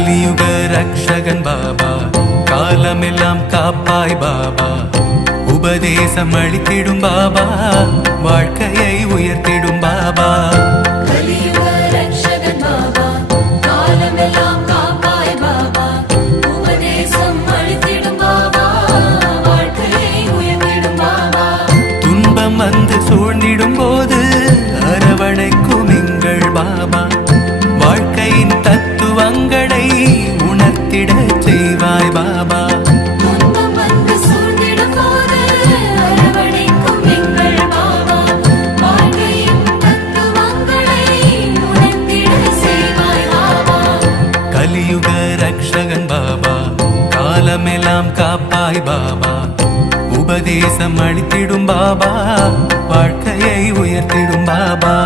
கலியுக ரக்ஷகன் பாபா, காலமெல்லாம் காப்பாய் பாபா, உபதேசம் அளித்திடும் பாபா, வாழ்க்கையை உயர்த்திடும் பாபா. கலியுக ரக்ஷகன் பாபா, காலமெல்லாம் காப்பாய் பாபா, உபதேசம் அளித்திடும் பாபா, வாழ்க்கையை உயர்த்திடும் பாபா. துன்பம் வந்து சூழ்ந்திடும் போது அரவணைக்கும் எங்கள் பாபா, வாழ்க்கையின் தத்துவங்களை உணர்த்திட செய்வாய் பாபா. துன்பம் வந்து சூழ்ந்திடும் போது அரவணைக்கும் எங்கள் பாபா, வாழ்க்கையின் தத்துவங்களை உணர்த்திட செய்வாய் பாபா. கலியுக ரக்ஷகன் பாபா, காலமெல்லாம் காப்பாய் பாபா, உபதேசம் அளித்திடும் பாபா, வாழ்க்கையை உயர்த்திடும் பாபா.